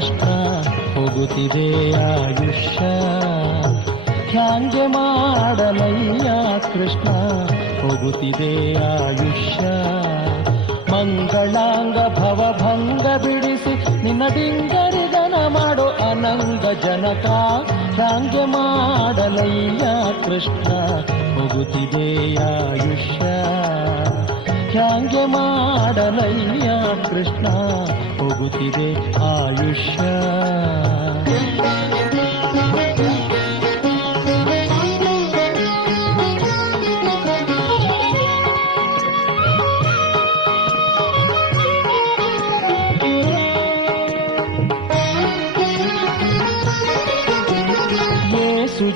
ಕೃಷ್ಣ ಹೋಗುತ್ತಿದೆ ಆಯುಷ್ಯ. ಹ್ಯಾಂಗೆ ಮಾಡಲಯ್ಯ ಕೃಷ್ಣ ಹೋಗುತ್ತಿದೆ ಆಯುಷ್ಯ. ಮಂಗಳಾಂಗ ಭವಭಂಗ ಬಿಡಿಸಿ ನಿನ್ನ ಡಿಂಗರಿದನ ಮಾಡೋ ಅನಂಗ ಜನಕ. ಹ್ಯಾಂಗೆ ಮಾಡಲಯ್ಯ ಕೃಷ್ಣ ಹೋಗುತ್ತಿದೆ ಆಯುಷ್ಯ. ಹ್ಯಾಂಗೆ ಮಾಡಲಯ್ಯ ಕೃಷ್ಣ ಹೋಗುತ್ತಿದೆ ಆಯುಷ್ಯ.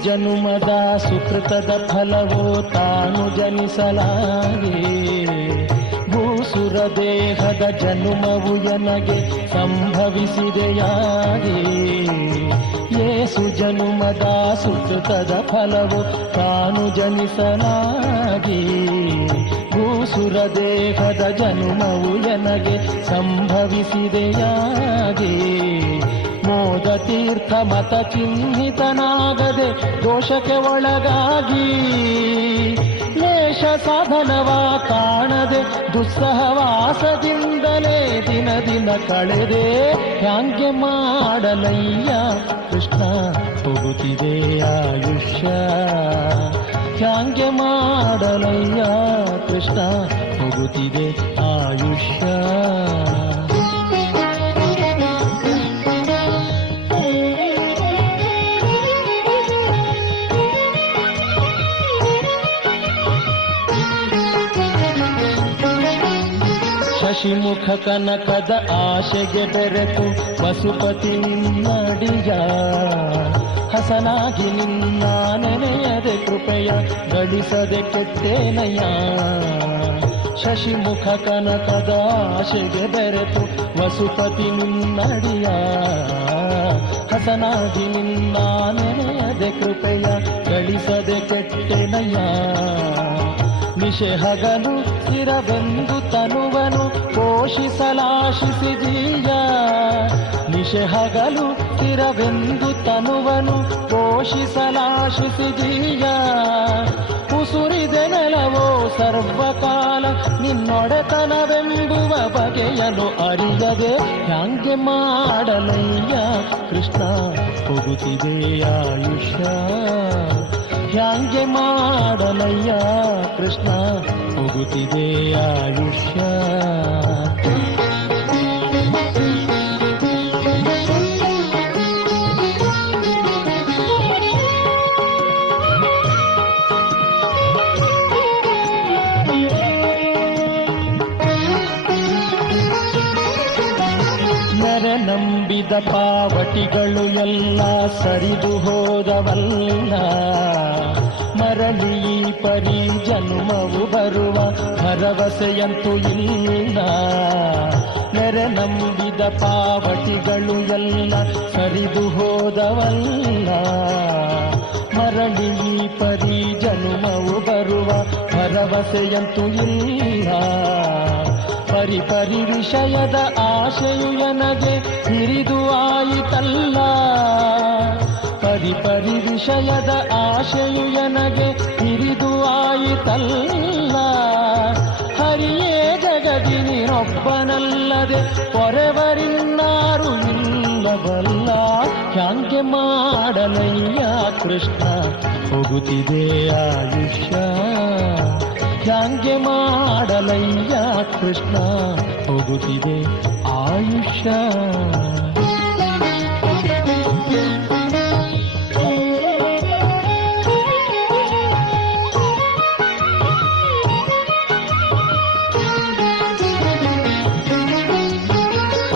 ಜನುಮದ ಸುಕೃತದ ಫಲವೋ ತಾನು ಜನಿಸಲಾಗೆ. ಭೂಸುರ ದೇಹದ ಜನುಮವು ಎನಗೆ ಸಂಭವಿಸಿದೆಯಾಗೆ. ಏಸು ಜನುಮದ ಸುಕೃತದ ಫಲವೋ ತಾನು ಜನಿಸಲಾಗೆ. ಭೂಸುರ ದೇಹದ ಜನುಮವು ಎನಗೆ ಸಂಭವಿಸಿದೆಯಾಗೆ. ಮೋದ ತೀರ್ಥ ಮತ ಚಿಹ್ನಿತನಾಗದೆ ದೋಷಕ್ಕೆ ಒಳಗಾಗಿ. ಲೇಷ ಸಾಧನವ ಕಾಣದೆ ದುಸ್ಸಹವಾಸದಿಂದಲೇ ದಿನ ದಿನ ಕಳೆದೆ. ಹ್ಯಾಂಗೆ ಮಾಡಲಯ್ಯ ಕೃಷ್ಣ ಹೋಗುತ್ತಿದೆ ಆಯುಷ್ಯ. ಹ್ಯಾಂಗೆ ಮಾಡಲಯ್ಯ ಕೃಷ್ಣ ಹೋಗುತ್ತಿದೆ ಆಯುಷ್ಯ. ಶಶಿಮುಖ ಕನಕದ ಆಶೆಗೆ ಬೆರೆತು ಪಶುಪತಿ ನಿನ್ನಡಿಯ. ಹಸನಾಗಿ ನಿನ್ನ ನೆನೆಯದೆ ಕೃಪೆಯ ಗಳಿಸದೆ ಕೆತ್ತೇನಯ್ಯ. ಶಶಿಮುಖ ಕನಕದ ಆಶೆಗೆ ಬೆರೆತು ವಸುಪತಿ ನಿನ್ನಡಿಯ. ಹಸನಾಗಿ ನಿನ್ನ ನೆನೆಯದೆ ಕೃಪೆಯ ಗಳಿಸದೆ ಕೆಟ್ಟೆನಯ್ಯ. ನಿಶೆ ಹಗಲು ಸ್ಥಿರವೆಂದು ತನುವನು ಪೋಷಿಸಲಾಶಿಸಿದೀಯ. ನಿಶೆ ಹಗಲು ಸ್ಥಿರವೆಂದು ತನುವನು ಪೋಷಿಸಲಾಶಿಸಿದೀಯ. ಉಸುರಿದೆ ನೆಲವೋ ಸರ್ವಕಾಲ ನಿನ್ನೊಡೆತನವೆಂಬುವ ಬಗೆಯನು ಅರಿಯದೆ. ಹ್ಯಾಂಗೆ ಮಾಡಲಯ್ಯ ಕೃಷ್ಣ ಹೋಗುತ್ತಿದೆ ಆಯುಷ್ಯ. ಹ್ಯಾಂಗೆ ಮಾಡಲಯ್ಯ ಕೃಷ್ಣ ಹೋಗುತ್ತಿದೆ ಆಯುಷ್ಯ. ನೆರೆ ನಂಬಿದ ಪಾವಟಿಗಳು ಎಲ್ಲ ಸರಿದು ಹೋದವಲ್ಲ. ಮರಳಿ ಪರಿ ಜನ್ಮವು ಬರುವ ಭರವಸೆಯಂತೂ ಇಲ್ಲ. ನೆರೆ ನಂಬಿದ ಪಾವಟಿಗಳು ಎಲ್ಲ ಸರಿದು ಹೋದವಲ್ಲ. ಮರಳಿ ಪರಿ ಜನ್ಮವು ಬರುವ ಭರವಸೆಯಂತೂ ಇಲ್ಲ. ಪರಿ ಪರಿ ವಿಷಯದ ಆಶೆಯು ನನಗೆ ಹಿರಿದು ಆಯಿತಲ್ಲ. ಪರಿ ಪರಿ ವಿಷಯದ ಆಶೆಯು ನನಗೆ ಹಿರಿದು ಆಯಿತಲ್ಲ. ಹರಿಯೇ ಜಗದಿ ನೀನೊಬ್ಬನಲ್ಲದೆ ಪೊರೆವರಿನ್ನಾರು ಇಲ್ಲವಲ್ಲ. ಹ್ಯಾಂಗೆ ಮಾಡಲಯ್ಯ ಕೃಷ್ಣ ಹೋಗುತ್ತಿದೆ ಆಯುಷ್ಯ. ಹ್ಯಾಂಗೆ ಮಾಡಲಯ್ಯ ಕೃಷ್ಣ ಹೋಗುತ್ತಿದೆ ಆಯುಷ್ಯ.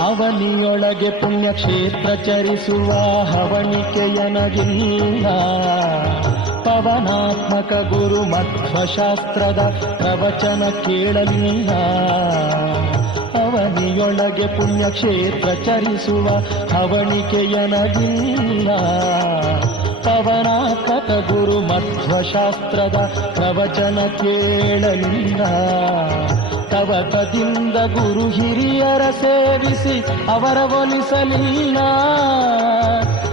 ಅವನಿಯೊಳಗೆ ಪುಣ್ಯಕ್ಷೇತ್ರ ಚರಿಸುವ ಹವಣಿಕೆಯನಗಿಲ್ಲ. ಪವನಾತ್ಮಕ ಗುರು ಮಧ್ವಶಾಸ್ತ್ರದ ಪ್ರವಚನ ಕೇಳಲಿಲ್ಲ. ಅವನಿಯೊಳಗೆ ಪುಣ್ಯಕ್ಷೇತ್ರ ಚರಿಸುವ ಹವಣಿಕೆಯನಗಿಲ್ಲ. ಪವನಾತ್ಮಕ ಗುರು ಮಧ್ವಶಾಸ್ತ್ರದ ಪ್ರವಚನ ಕೇಳಲಿಲ್ಲ. ತವಕದಿಂದ ಗುರು ಹಿರಿಯರ ಸೇವಿಸಿ ಅವರ ಒಲಿಸಲಿಲ್ಲ.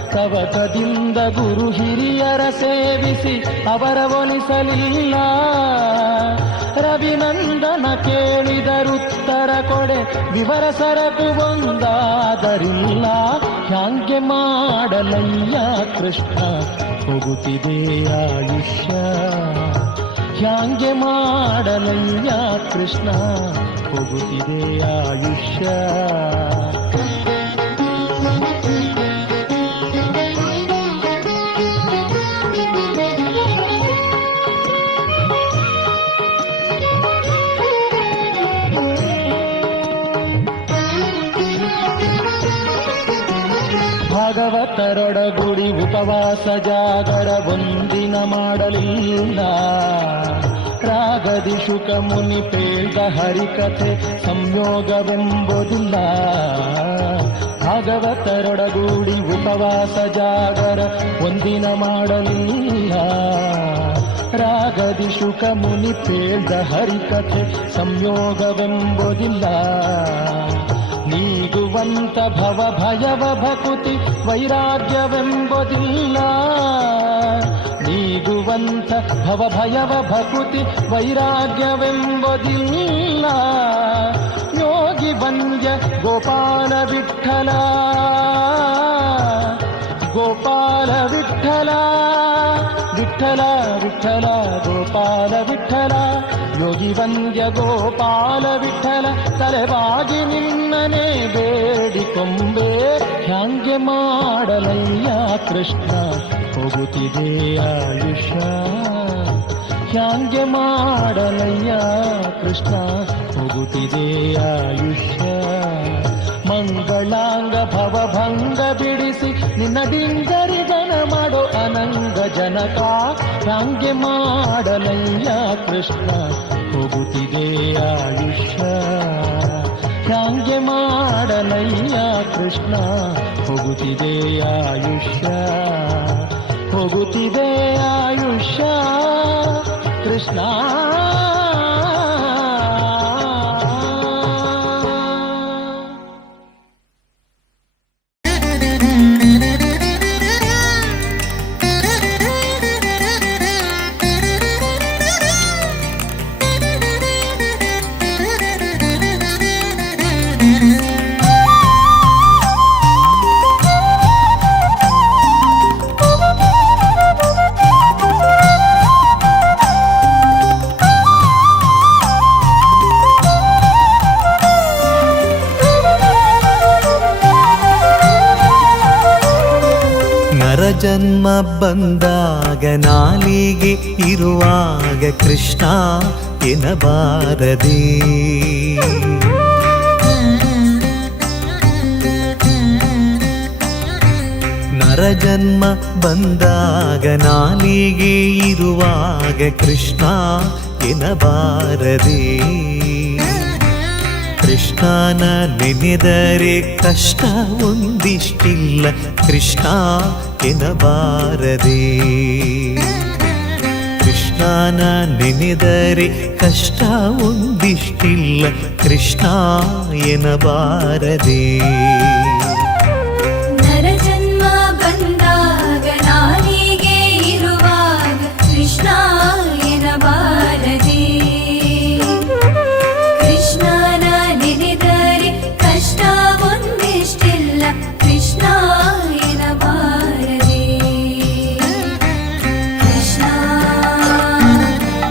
ತವಕದಿಂದ ಗುರು ಹಿರಿಯರ ಸೇವಿಸಿ ಅವರ ಒಲಿಸಲಿಲ್ಲ. ರವಿನಂದನ ಕೇಳಿದರುತ್ತರ ಕೊಡೆ ವಿವರ ಸರಕು ಒಂದಾದರಿಲ್ಲ. ಹ್ಯಾಂಗೆ ಮಾಡಲಯ್ಯ ಕೃಷ್ಣ ಹೋಗುತ್ತಿದೆ ಆಯುಷ್ಯ. ಹ್ಯಾಂಗೆ ಮಾಡಲಯ್ಯ ಕೃಷ್ಣ ಹೋಗುತ್ತಿದೆ ಆಯುಷ್ಯ. ಭಾಗವತರೊಡಗೂಡಿ ಉಪವಾಸ ಜಾಗರ ಒಂದಿನ ಮಾಡಲಿಲ್ಲ. ರಾಗದಿ ಶುಕ ಮುನಿ ಪೇಳ್ದ ಹರಿಕಥೆ ಸಂಯೋಗವೆಂಬುದಿಲ್ಲ. ಭಾಗವತರೊಡಗೂಡಿ ಉಪವಾಸ ಜಾಗರ ಒಂದಿನ ಮಾಡಲಿಲ್ಲ. ರಾಗದಿ ಶುಕ ಮುನಿ ಪೇಳ್ದ ಹರಿಕಥೆ ಸಂಯೋಗವೆಂಬುದಿಲ್ಲ. ನೀಗುವಂತ ಭವ ಭಯವ ಭಕುತಿ ವೈರಾಗ್ಯವೆಂಬುದಿಲ್ಲ. ನೀಗುವಂತ ಭವ ಭಯವ ಭಕುತಿ ವೈರಾಗ್ಯವೆಂಬುದಿಲ್ಲ. ಯೋಗಿ ವಂದ್ಯ ಗೋಪಾಲ ವಿಠಲ ಗೋಪಾಲ ವಿಠಲ ವಿಠಲ ವಿಠಲ ಗೋಪಾಲ ವಿಠಲ. ಯೋಗಿ ವಂದ್ಯ ಗೋಪಾಲ ವಿಠಲ ತಲೆಬಾಗಿ ನಿನ್ನನೆ ಬೇಡಿಕೊಂಬೆ. ಹ್ಯಾಂಗೆ ಮಾಡಲಯ್ಯ ಕೃಷ್ಣ ಹೋಗುತ್ತಿದೆ ಆಯುಷ್ಯ. ಹ್ಯಾಂಗೆ ಮಾಡಲಯ್ಯ ಕೃಷ್ಣ ಹೋಗುತ್ತಿದೆ ಆಯುಷ್ಯ. ಮಂಗಳಾಂಗ ಭವಭಂಗ ಬಿಡಿಸಿ ನಿನ್ನ ಡಿಂಗರಿಗನ ಮಾಡೋ ಅನಂಗ ಜನಕ. ಹ್ಯಾಂಗೆ ಮಾಡಲಯ್ಯ ಕೃಷ್ಣ ಹೋಗುತ್ತಿದೆ ಆಯುಷ್ಯ. ಹ್ಯಾಂಗೆ ಮಾಡಲಯ್ಯ ಕೃಷ್ಣ ಹೋಗುತ್ತಿದೆ ಆಯುಷ್ಯ. ಹೋಗುತ್ತಿದೆ ಆಯುಷ್ಯ ಕೃಷ್ಣ. ಜನ್ಮ ಬಂದಾಗ ನಾಲಿಗೆ ಇರುವಾಗ ಕೃಷ್ಣ ಎನ್ನಬಾರದೆ. ನರಜನ್ಮ ಬಂದಾಗ ನಾಲಿಗೆ ಇರುವಾಗ ಕೃಷ್ಣ ಎನ್ನಬಾರದೆ. ಕೃಷ್ಣನ ನೆನೆದರೆ ಕಷ್ಟ ಒಂದಿಷ್ಟಿಲ್ಲ ಕೃಷ್ಣ ಎನ್ನಬಾರದೆ. ಕೃಷ್ಣನ ನೆನೆದರೆ ಕಷ್ಟ ಒಂದಿಷ್ಟಿಲ್ಲ ಕೃಷ್ಣ ಎನ್ನಬಾರದೆ. ನರಜನ್ಮ ಬಂದಾಗ ನಾಲಿಗೆ ಇರುವಾಗ ಕೃಷ್ಣ ಎನ್ನಬಾರದೆ. ಕೃಷ್ಣನ ನೆನೆದರೆ ಕಷ್ಟ ಒಂದಿಷ್ಟಿಲ್ಲ ಕೃಷ್ಣ ಎನ್ನಬಾರದೆ. ಕೃಷ್ಣ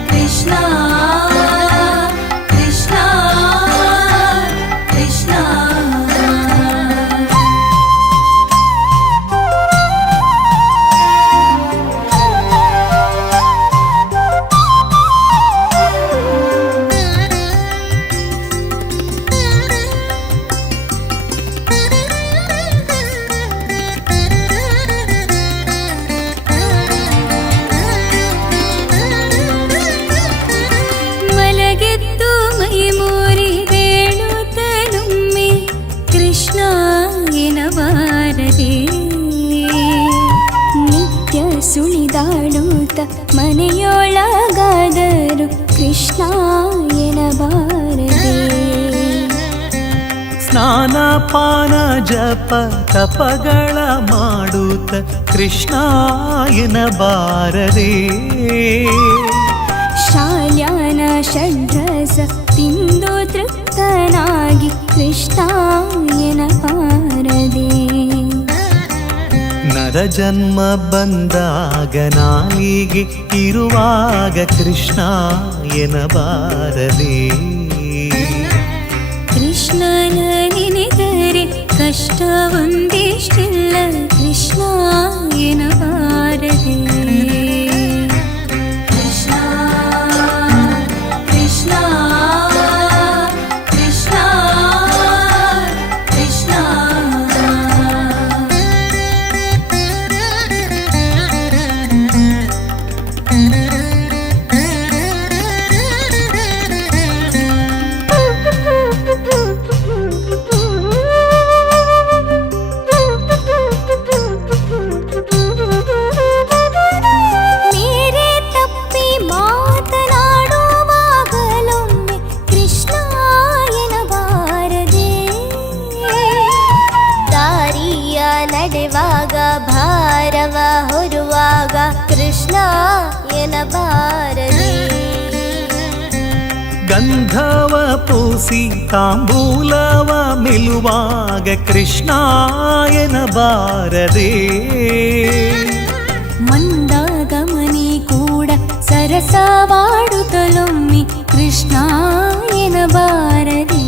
ಕೃಷ್ಣ ಕೃಷ್ಣ ಕೃಷ್ಣ ಸುಳಿದಾಡುತ್ತ ಮನೆಯೊಳಗಾದರು ಕೃಷ್ಣ ಎನಬಾರದೆ. ಸ್ನಾನ ಪಾನ ಜಪ ತಪಗಳ ಮಾಡುತ್ತ ಕೃಷ್ಣ ಎನ್ನಬಾರದೆ. ಶಾಲ್ಯಾನ ಷಡ್ರಸ ತಿಂದು ತೃಪ್ತನಾಗಿ ಕೃಷ್ಣ ಎನಬಾರದೆ. ನರ ಜನ್ಮ ಬಂದಾಗ ನಾಲಿಗೆ ಇರುವಾಗ ಕೃಷ್ಣ ಎನ್ನಬಾರದೆ. ಕೃಷ್ಣನ ನೆನೆದರೆ ಕಷ್ಟ ಒಂದಿಷ್ಟಿಲ್ಲ ಕೃಷ್ಣ ಎನಬಾರದೆ. ಕೃಷ್ಣ ಕೃಷ್ಣ ಕೃಷ್ಣ ಕೃಷ್ಣ. ಮೇರೆ ತಪ್ಪಿ ಮಾತನಾಡುವಾಗಲೊಮ್ಮೆ ಕೃಷ್ಣ ಎನಬಾರದೆ. ದಾರಿಯ ನಡೆವಾಗ ಭಾರವ ಹೊರುವಾಗ ಕೃಷ್ಣ ಎನಬಾರದೆ. ಗಂಧವ ಪೂಸಿ ತಾಂಬೂಲವ ಮೆಲುವಾಗ ಕೃಷ್ಣ ಎನ್ನಬಾರದೆ. ಮಂದಗಮನಿ ಕೂಡ ಸರಸವಾಡುತ್ತಲೊಮ್ಮೆ ಕೃಷ್ಣ ಎನಬಾರದೆ.